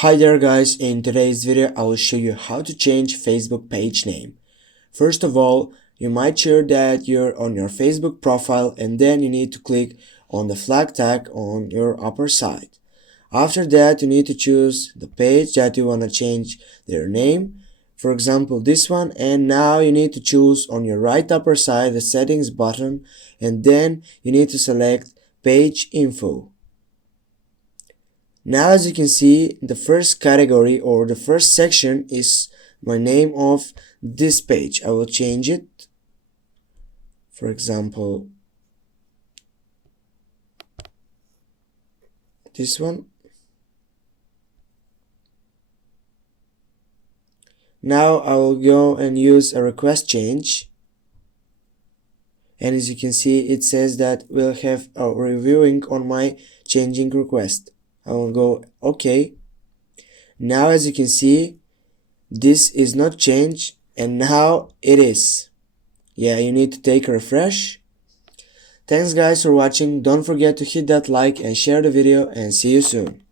Hi there guys, in today's video I will show you how to change Facebook page name. First of all, you might share that you're on your Facebook profile and then you need to click on the flag tag on your upper side. After that, you need to choose the page that you want to change their name, for example this one, and now you need to choose on your right upper side the settings button and then you need to select page info. Now as you can see, the first category or the first section is my name of this page. I will change it. For example, this one. Now I will go and use a request change. And as you can see, it says that we'll have a reviewing on my changing request. I will go OK. Now as you can see, this is not changed and now it is. Yeah, you need to take a refresh. Thanks guys for watching. Don't forget to hit that like and share the video, and see you soon.